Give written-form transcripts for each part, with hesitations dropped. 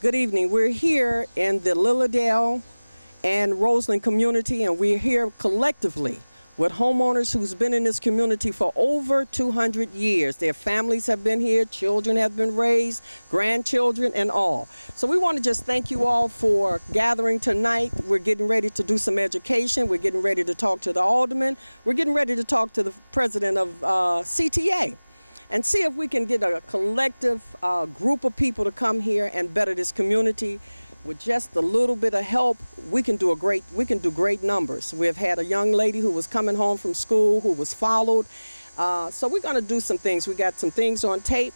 Good evening. We're here in the Lilydale and Roseland community, and we're here collectively with homeowners who's been in this community for over 200 years. Their families have been here, children have been raised, grandchildren and all. So we want to just thank you all for gathering tonight. We're getting ready to do some education. We're getting ready to talk to the alderman. We're getting ready to talk to the president of CTA. And see if we can get a collective group of people to come here and better this community. With just a little bit of help, we can do great numbers. We've had a young lady who was coming home from school who was followed. So we're going to do some things. We got some things on tape,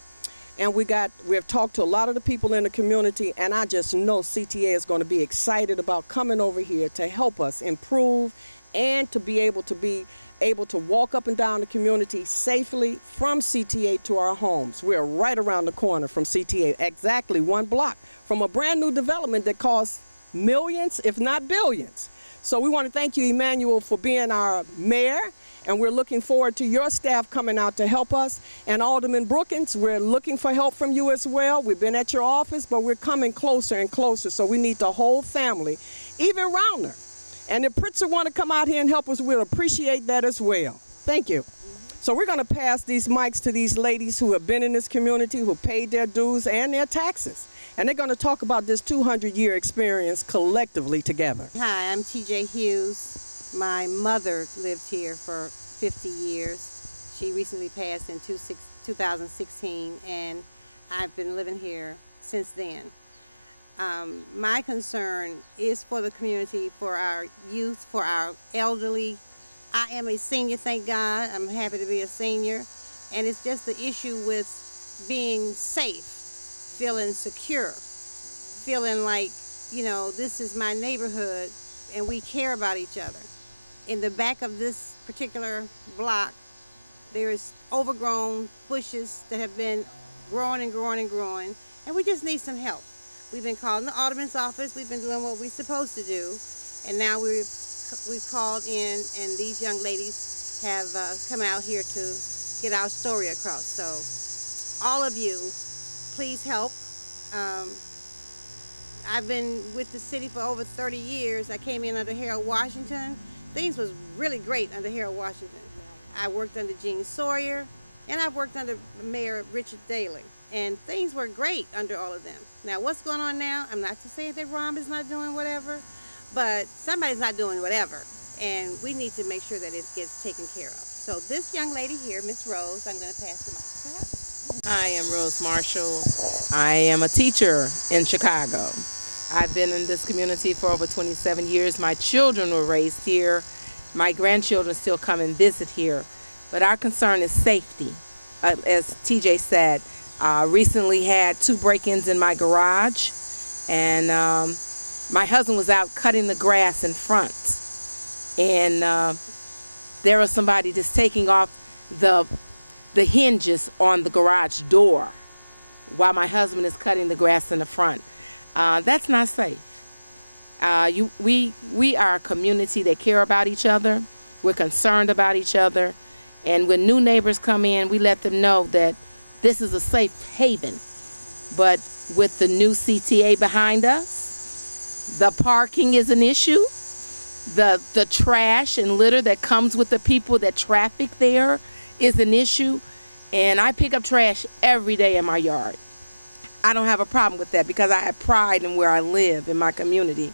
and we have talked to a lot of the people in the community, and I just know CTA is going to be excited about coming over here to help us improve and to be able to walk up and down the community safely from CTA to our homes. We're right around the corner from CTA, exactly 1 block from a brand new development that costs millions, if not billions. So we want to thank you, Emmanuel, for being our mayor, and we're looking forward to your staff coming out to help us. And Alderman Brookins, we're looking for help from you as well. We've been at your office, but we're coming closer and closer, so we need the whole family, even Rounder. And if Pritzker want to come out here and help us, we'll appreciate that as well. Thank you. So we're going to pass these mics to these ladies who have been in this community, who paid their dues and their taxes. And they're going to talk about this 200-year experience collectively together. Hi, I'm TJ Hughes. My mother lived here for 50 years. She recently passed in 2016, and I've been living here since then. My concern is for the community, for our youth, for our elderly. I am a senior, thank God. I'm happy to be a senior. And it's just the issue with being safe, feeling secure, feeling like, this is my neighborhood and we care about each other. In the back of this particular block, there's overgrown bushes that have been growing and growing and growing, and we just need some help. We've been calling the alderman's office. We've been doing what we're supposed to do, and now we've called in, and these young ladies have come out here to get our story across. So, all of you, please help. I've been with the city for over 30 years. I came in under Harold Washington. Things was really great under Harold Washington. I worked under Gene Sawyer, and I've worked under Mayor Richard Daley. And things were great under all of them. Now, what's going on now? I'm not to say that Rom is not doing whatever, but somebody's not doing whatever. And we need to make sure that it gets taken care of. So this young lady here, Miss Rose, I'm going to pass the mic to her. I am Rose Marshall. I am a teacher in Chicago. I've been in this community for over 27 years. My children were raised here. My grandchildren still come and visit here. But our concern is safety. As TJ said, recently had 2 break-ins in my garage, and my husband was out cutting the grass in front, and there was somebody just taking off the hinges on the garage door while my husband is cutting the grass in the front. That's not safe. We are a community that care about each other. We're concerned about each other, and when new neighbors come in, we let them know that this is a safe haven. But with the new CTA behind us, the parking is an issue. The trash and litter that comes with the people that traffic there is an issue. And I pick up trash every day in my yard. I don't have a problem with that because I have pride in where I live, in my community.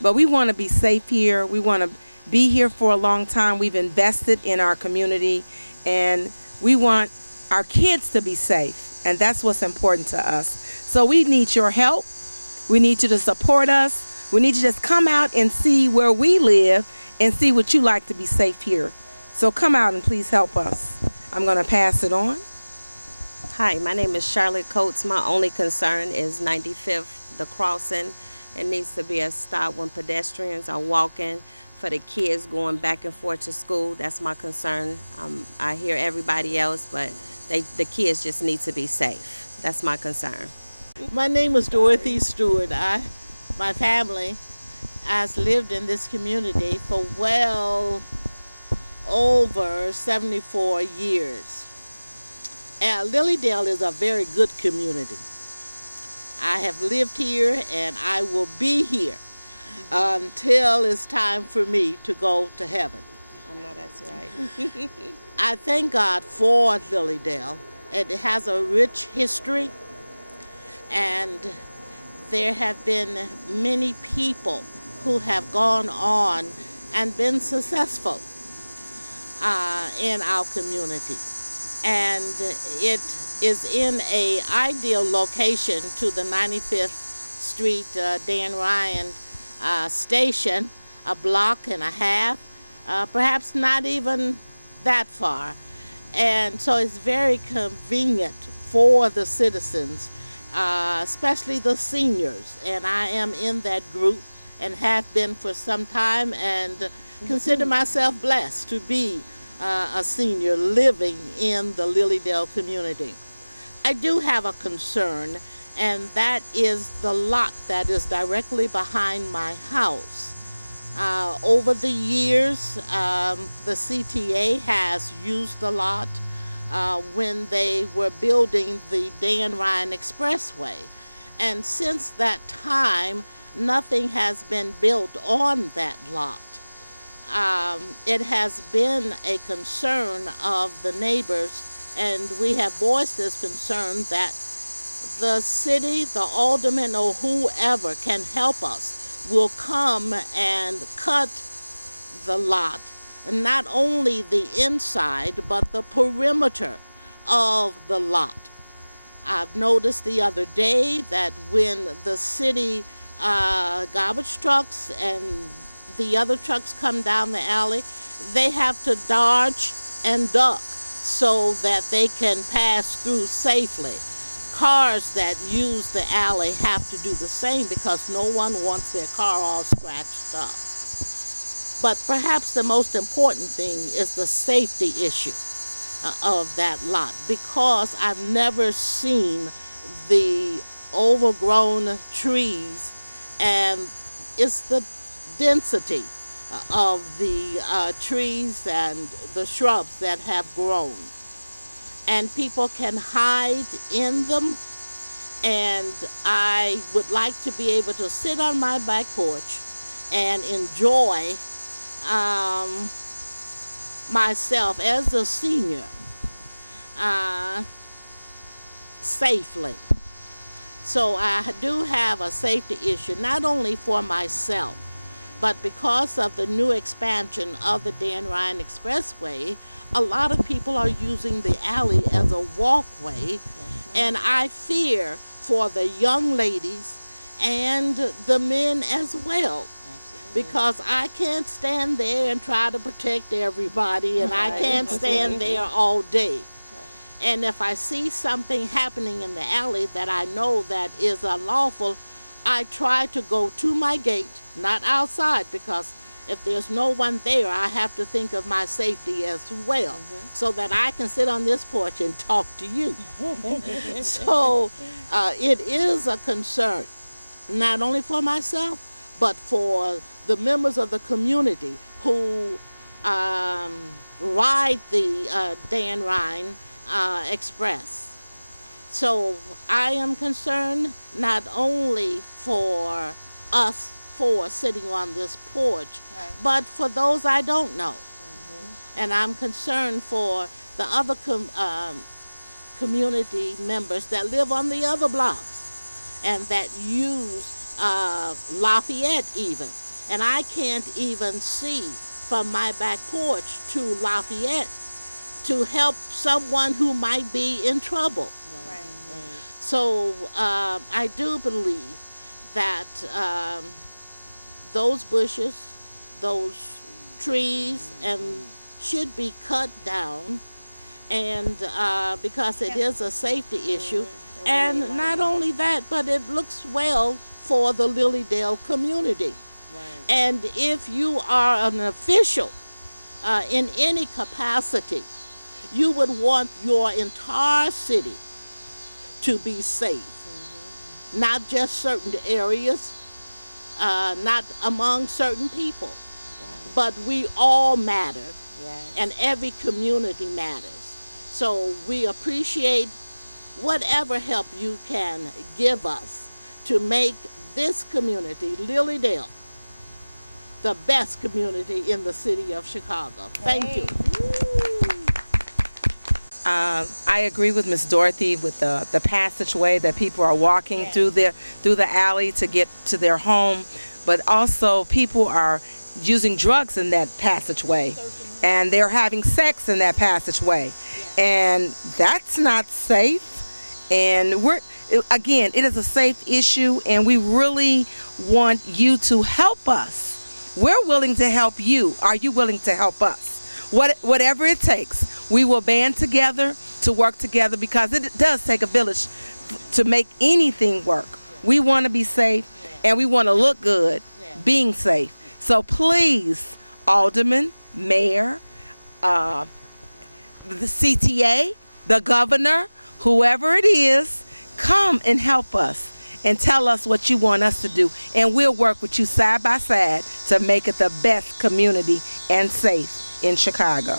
But we want to be safe here. We want to be here for a long time. We've invested in our community, and we want our kids to be safe, and that's what's important to us. So we need your help. We need you to support us. We need you to just come out and see where we live and see what you like to be safe here. So come out and please help us. I'm going to pass it on. Hi, my name is Charlotte Coates. My only concern is 95th, the crossing. It needs to be a stop when pedestrians are walking, for the kids going back and forth to school. That's my concern. I hear everybody else, but the kids just need to be safe. That's my concern. My name is Dorothy Stewart. My family has lived in this community for well over 74 years. Lilydale is a very good community. I have lived here and I will be here until it's time for me to go to heaven. I know that's right. I thank God for Lilydale. It has a rich history, and there have been many people who have gone on and been successful in our community. And it is in a ideal location to the 95th Street Dan Ryan station, a block and a half, perhaps not even that far. And so it's very convenient for the citizens, especially the seniors. And I am in that group and have been for some time, and consider myself blessed to be a senior living in the Lilydale community. I do have a concern, and that is the lot that is directly behind my house. Over the years, the CTA has used the lot when they were building the Dan Ryan Expressway. And since that time, nothing has been built on that lot. It has been a concern of the neighbors, and we have voiced this concern that the city, the alderman, or whoever can help us will come and cut the lot, not only the inside, but the perimeter of the lot. I've noticed the other day that when the city garbage trucks and the other trucks come down the alley, they have to dodge and duck so that they can pass through safely. Cars that use the alley have to do the same because no one wants their car all scratched up. But perhaps the most important thing is the safety issue of that lot, because I've never seen the overgrown trees, and it's the density of the trees and the shrubs that have grown. And people can hide in them, and I would like to be able to sit on my back porch and enjoy myself as a senior safely. So I do have a safety issue, not only for myself, but because of the new expansion of the Dan Ryan Expressway, a lot of people are using the alley as a walkway, and I fear for the young ladies and the men as well, because I can't stand there and try to protect everybody, and I can't stand there all day. And if I see something happening in the alley that I know that is unlawful, I try to go to my gate, not outside, because if there's no one there, I have to think of my safety as well, so that I can sit on this porch and talk to you. So it is a concern, not only for myself, but for the members of the community who ride the Dan Ryan Express. So I am concerned not only for us four sitting on this porch, but for those I don't know. And I'm concerned for the other community members that live on the other blocks and that use Lafayette even. And I can't even see from my back porch to Lafayette to help someone who might be in trouble. So I do believe that those bushes, those trees, and should be cut down, and because it is a safety issue. And not only that, but it looks well for the Lilydale community. And if you are an official in any capacity, you would want your entire city to be safe, not just certain areas, not among certain people, but we all matter, and every community matters. So we appreciate whatever help you can give us to make this community, Lilydale, the best community in the city of Chicago. Thank you. I agree with Miss Dorothy with the passageway that people are walking through the alley to get to their home, but also people are using drugs in that passageway, and they're having sex in that passageway, and that's not safe. And it is a safe issue, and we really want you to help us. We're willing to help you. Are you willing to help us? Whatever it takes, we will band together to work together, because it does take a village to make anything work. We want to be safe, and we want to look good being safe. So please, Alderman, Mayor, the CTA, the governor, whoever it is, come and help us and tell us what you want us to do, and we'll work with you side by side to make it the best community and safe in Chicago.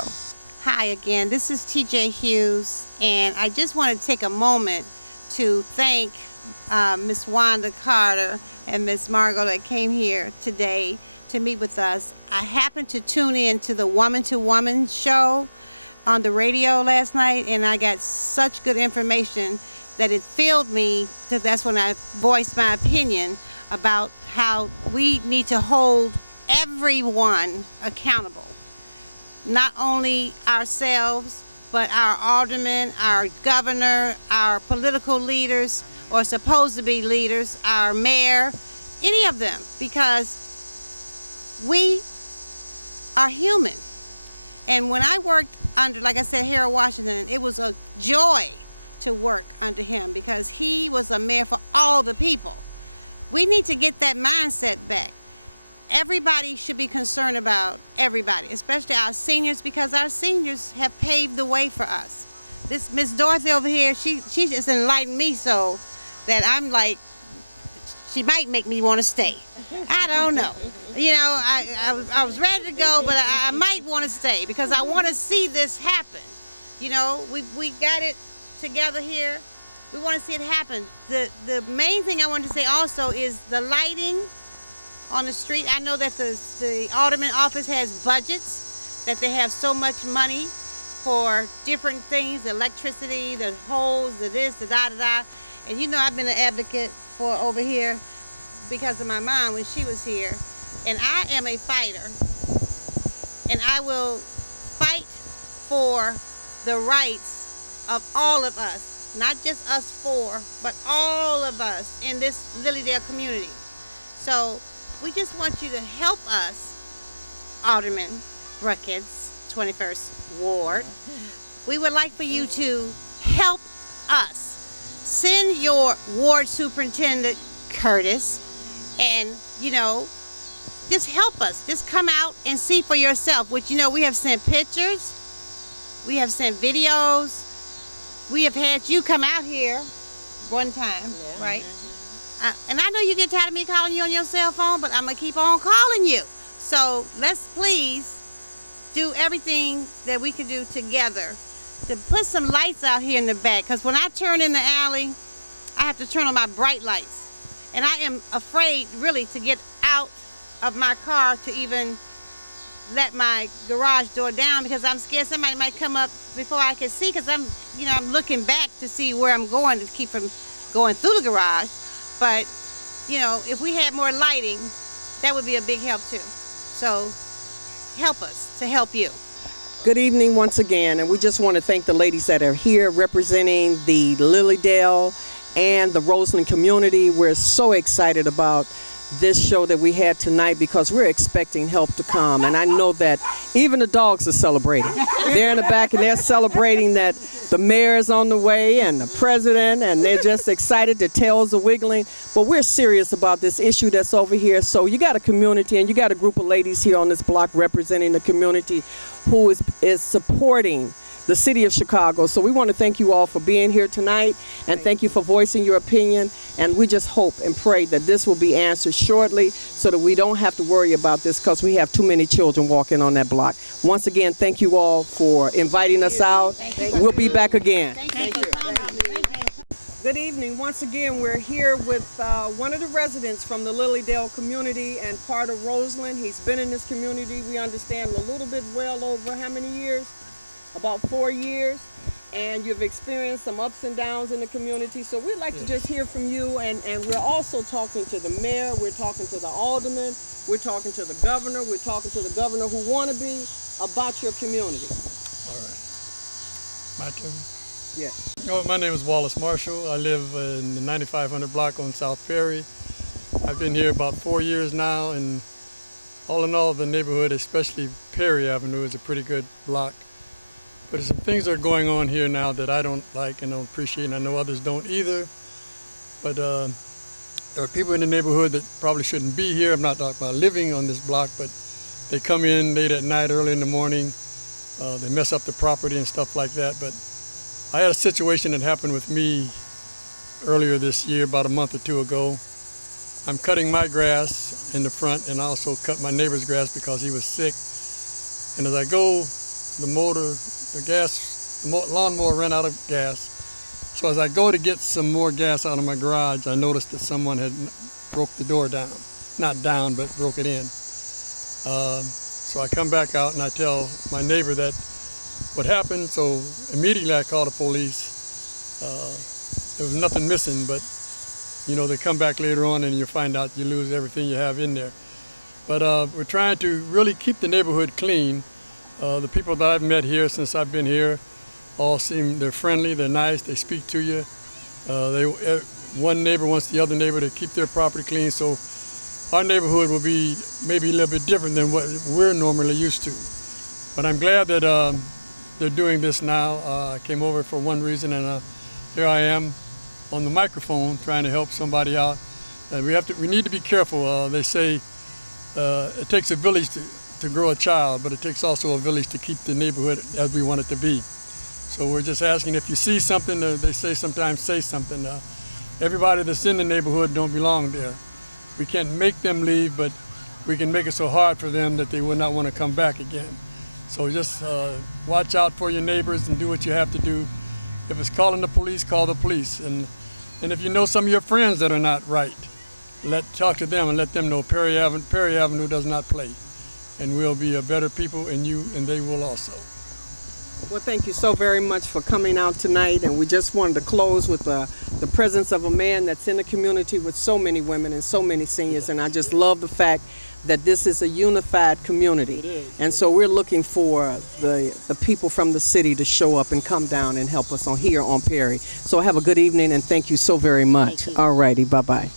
Hi again, this is TJ Hughes, and I just want to take a moment to thank Miss Wanda Carter and Miss Margot that came here today to meet with us. I happened to tune in to the Woman to Woman show on the radio last night, and I got such good information that it filled me. That's when I voiced my opinion about how we need to hold everyone accountable. Not only ourselves, but our aldermen, our governor, our political leaders, or supposed to be leaders, our mayor, any of them, because we are human. And when I worked under, like I said, Harold Washington, it was a joy to work under him, because he was a mayor for all the people. We need to get that mindset back. Everybody should be concerned about everybody, especially our seniors, because our seniors have paved the way for us. This Miss Dorothy over here, she just enlightened me so that I'm like, she might make me want to stay. I don't know. You know, I was ready to go, but I might want to stay because I want to see this happen. You know, we got it together here. We want to see it happen. The main thing I wanted to say also is the lighting on the street. I know that the Alderman office has budgets, that they have so much money for different things, the electricity, the holes, the this, the da-da-da. And you know I've been an advocate for over here because of my mom when she was here. And I am a fighter. And I will fight for the rights of all of us, not just us four, but all of us in this Lilydale community. So we just want you to help us, Alderman Ruckins, 21st Ward. We would like for you to help us. Send your ward superintendent, Curtis, and, you know, just help us. Just come out and see for yourself, which, you know, we have sent pictures, we have sent videos, we have had you come out here one time, right? And I know you get tired of me calling you on your cell phone, but I'm going to keep on calling you. So let's please do everything that we can do together to put some lights out here in the back. Because when I turn in the alley, I have to turn on my bright lights. And I am afraid, really, to get out of my car to even let my garage door down, because I'm scared somebody might come up before I can see, because I'm looking back to see where I'm going to keep from going through the garage. But, you know, if we had more lighting, that would be a big help too. So help us to help you. Good evening once again, and we just want to thank the ladies that are here representing the Lilydale and the Roseland community. We're so excited about this show that we had tonight because we're expecting help to come, and I know that even the dogs are celebrating. They're in the back and they're celebrating that the mayor is on the way and the president, and they're just excited. Their tails are wiggling. But we're serious about this issue that's over here. So you got a community and you got a group of ladies here on this block representing the community who is supporting the city of Chicago. So we want to thank you all for being here tonight, and thank you for voicing your opinion. And we just hope and pray that this will be answered shortly so that we don't have to worry about this, because we have too many children walking on that block. Once again, thank you all for inviting us out. We'll be back again. Thank you. Good evening. Once again, we're here with one of the residents from the Lilydale community and part of Roseland. He's been in this community, we understand, a little bit well over how many years? About 4 years. And you've experienced some ups and downs in the community. So we'd like to just hear from you. And we're also talking to the mayor, we're talking to the alderman, we're talking to the governor, we're talking to the governor who wannabe about your community. All right. My turn? Yes. Oh, my name is Wallace Marshall. I live in the 9500 block on South Perry. I've been here about 4 years now, and all in all, the neighborhood, especially Perry Avenue, is a pretty good block. But there's some things that are going on here now that I don't like and don't appreciate, and I know others don't either. But there are people in the neighborhood that probably shouldn't be here. I'm not talking about living on this block, but they come in late at night, early in the morning. They mess up the property and stuff like that. But I had a situation that happened with me earlier this year, about a month or two ago. I'm cutting my grass in the front, and I also cut my neighbor's grass because he was sick. And as I go, the lawnmower ran out of gas. So as I go to get some more gas out of my garage, I noticed that someone had broke the door down. Not down, but broke it in. So I come back out and I tell my neighbor that what happened. So immediately I call the police. There was nothing missing, but you know, they come back later on and you find out you lose everything you have in there. But we're trying to really keep the neighborhood clean. The people that I've met here since I've been here all they're friendly, they're nice, they speak to you. One neighbor wants the other neighbor to keep their property clean, so our neighborhood will be maybe a little bit different than what we're normally used to. But I'm glad that they're doing this now. I came over for one reason, and here I am on the microphone trying to help somebody out. We need to be careful. They say it takes a village to grow a child, but it takes also a village to keep the neighborhood as we want it to be. So we're just asking, if you see something, they say sometimes say something. Everybody that's in the neighborhood don't belong there. We can't make them leave, but we can make it so hard for them that they will not want to come back again. So just watch out for your neighbors and do what you have to do. If it's calling the police, call the police. And if you know some of your friends that are not right, talk to them and let them know Perry Avenue does not play. And we'll be a better people, and they will also. Well, thank you so very much for coming out tonight, and we just wanted to close with the presence of a man that's in the community with so many women and so many seniors, and I just love the fact that this is a unified community. It is. And so we're looking for the people from the city to show up and come down and help us here on Perry. So have a good evening, and thank you so very much. All righty, bye-bye.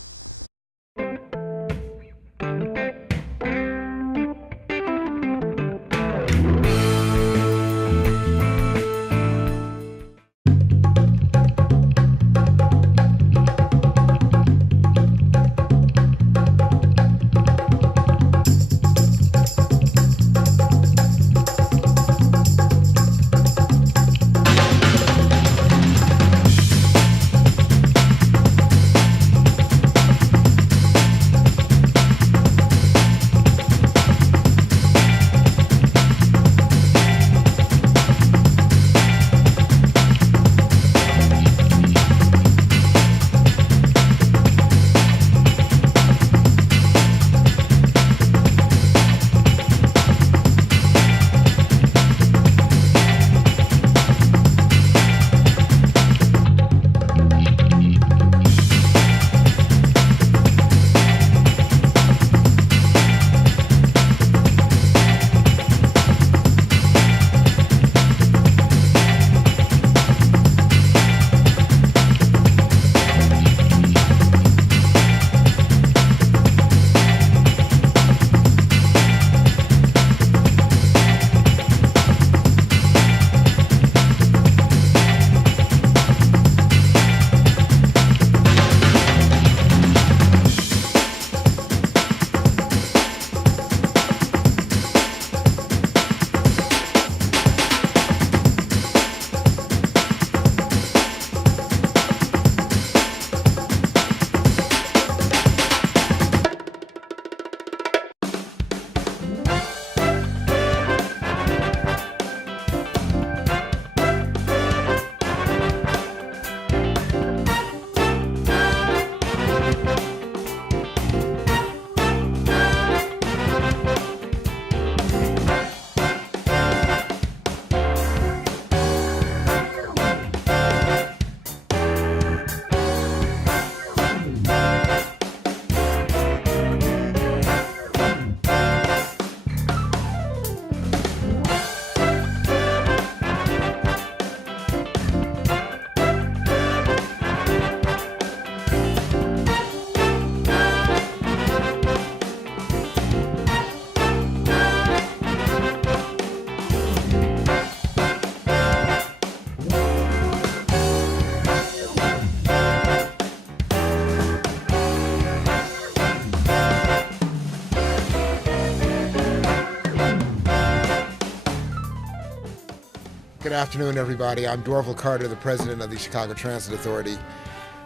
Good afternoon, everybody. I'm Dorval Carter, the president of the Chicago Transit Authority.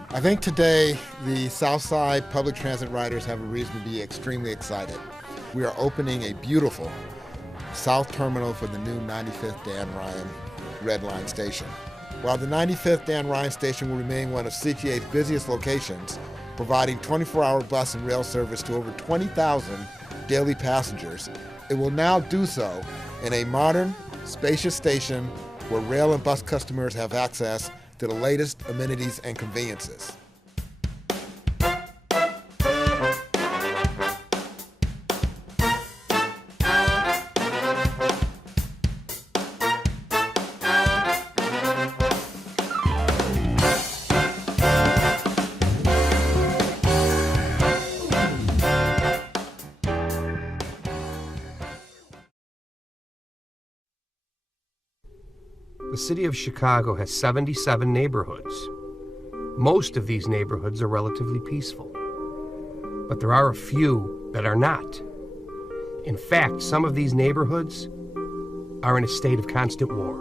I think today the Southside public transit riders have a reason to be extremely excited. We are opening a beautiful south terminal for the new 95th Dan Ryan Red Line station. While the 95th Dan Ryan station will remain one of CTA's busiest locations, providing 24-hour bus and rail service to over 20,000 daily passengers, it will now do so in a modern, spacious station where rail and bus customers have access to the latest amenities and conveniences. The city of Chicago has 77 neighborhoods. Most of these neighborhoods are relatively peaceful, but there are a few that are not. In fact, some of these neighborhoods are in a state of constant war.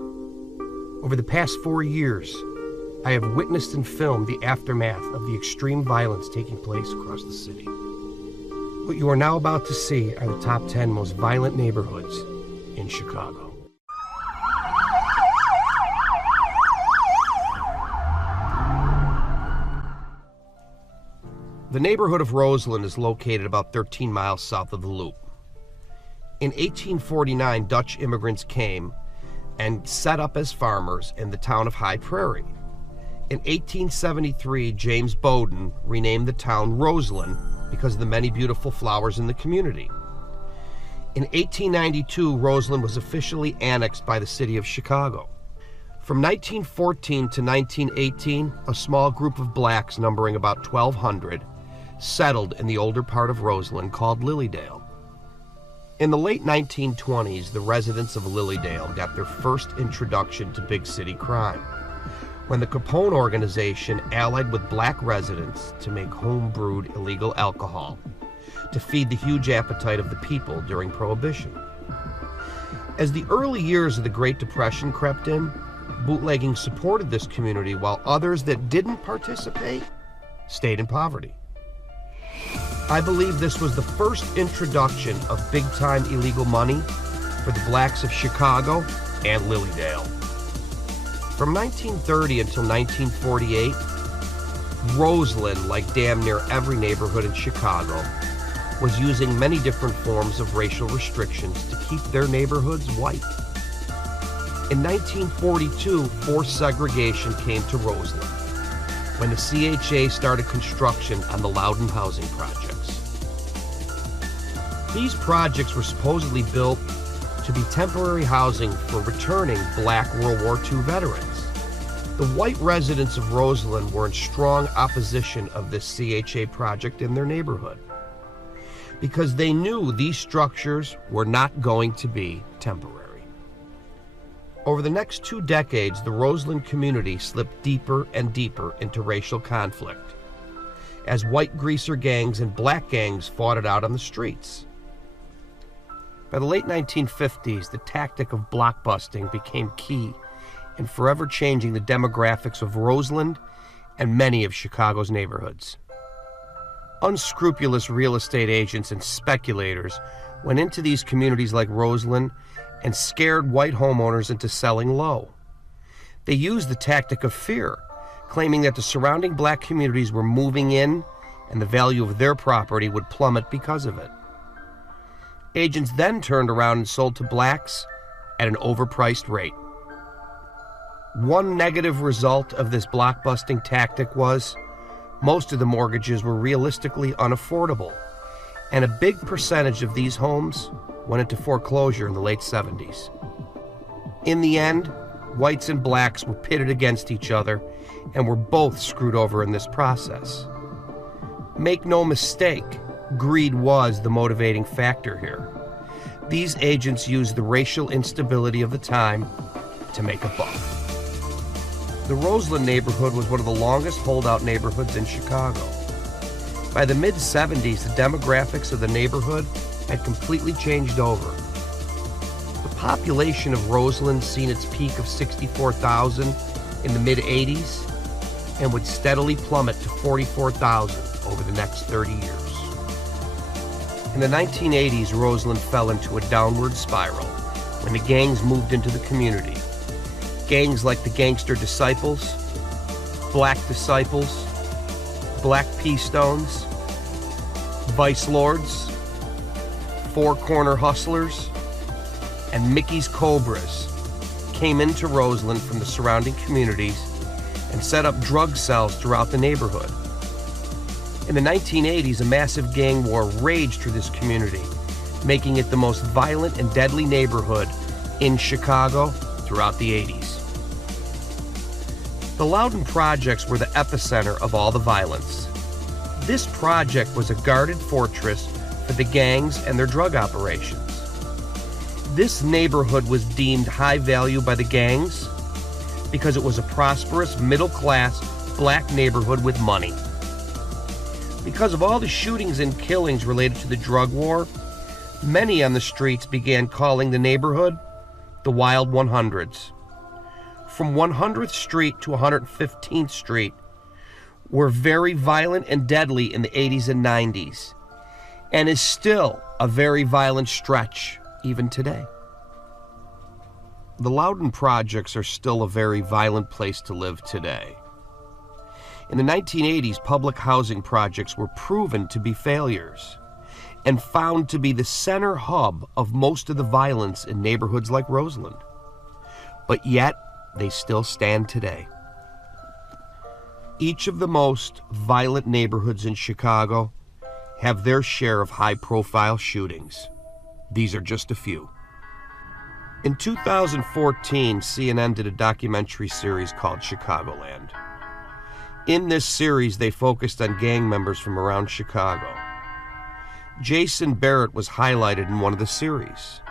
Over the past 4 years, I have witnessed and filmed the aftermath of the extreme violence taking place across the city. What you are now about to see are the top 10 most violent neighborhoods in Chicago. The neighborhood of Roseland is located about 13 miles south of the Loop. In 1849, Dutch immigrants came and set up as farmers in the town of High Prairie. In 1873, James Bowdoin renamed the town Roseland because of the many beautiful flowers in the community. In 1892, Roseland was officially annexed by the city of Chicago. From 1914 to 1918, a small group of blacks numbering about 1,200 settled in the older part of Roseland called Lilydale. In the late 1920s, the residents of Lilydale got their first introduction to big city crime when the Capone organization allied with black residents to make home-brewed illegal alcohol to feed the huge appetite of the people during Prohibition. As the early years of the Great Depression crept in, bootlegging supported this community while others that didn't participate stayed in poverty. I believe this was the first introduction of big-time illegal money for the blacks of Chicago and Lilydale. From 1930 until 1948, Roseland, like damn near every neighborhood in Chicago, was using many different forms of racial restrictions to keep their neighborhoods white. In 1942, forced segregation came to Roseland when the CHA started construction on the Loudon housing projects. These projects were supposedly built to be temporary housing for returning black World War II veterans. The white residents of Roseland were in strong opposition of this CHA project in their neighborhood because they knew these structures were not going to be temporary. Over the next 2 decades, the Roseland community slipped deeper and deeper into racial conflict as white greaser gangs and black gangs fought it out on the streets. By the late 1950s, the tactic of blockbusting became key in forever changing the demographics of Roseland and many of Chicago's neighborhoods. Unscrupulous real estate agents and speculators went into these communities like Roseland and scared white homeowners into selling low. They used the tactic of fear, claiming that the surrounding black communities were moving in and the value of their property would plummet because of it. Agents then turned around and sold to blacks at an overpriced rate. One negative result of this blockbusting tactic was most of the mortgages were realistically unaffordable, and a big percentage of these homes went into foreclosure in the late 70s. In the end, whites and blacks were pitted against each other and were both screwed over in this process. Make no mistake, greed was the motivating factor here. These agents used the racial instability of the time to make a buck. The Roseland neighborhood was one of the longest holdout neighborhoods in Chicago. By the mid-70s, the demographics of the neighborhood had completely changed over. The population of Roseland seen its peak of 64,000 in the mid-'80s and would steadily plummet to 44,000 over the next 30 years. In the 1980s, Roseland fell into a downward spiral when the gangs moved into the community. Gangs like the Gangster Disciples, Black Disciples, Black P-Stones, Vice Lords, Four Corner Hustlers, and Mickey's Cobras came into Roseland from the surrounding communities and set up drug cells throughout the neighborhood. In the 1980s, a massive gang war raged through this community, making it the most violent and deadly neighborhood in Chicago throughout the 80s. The Loudon Projects were the epicenter of all the violence. This project was a guarded fortress for the gangs and their drug operations. This neighborhood was deemed high value by the gangs because it was a prosperous, middle-class, black neighborhood with money. Because of all the shootings and killings related to the drug war, many on the streets began calling the neighborhood the Wild 100s. From 100th Street to 115th Street were very violent and deadly in the 80s and 90s, and is still a very violent stretch even today. The Loudon Projects are still a very violent place to live today. In the 1980s, public housing projects were proven to be failures and found to be the center hub of most of the violence in neighborhoods like Roseland. But yet, they still stand today. Each of the most violent neighborhoods in Chicago have their share of high-profile shootings. These are just a few. In 2014, CNN did a documentary series called Chicagoland. In this series, they focused on gang members from around Chicago. Jason Barrett was highlighted in one of the series.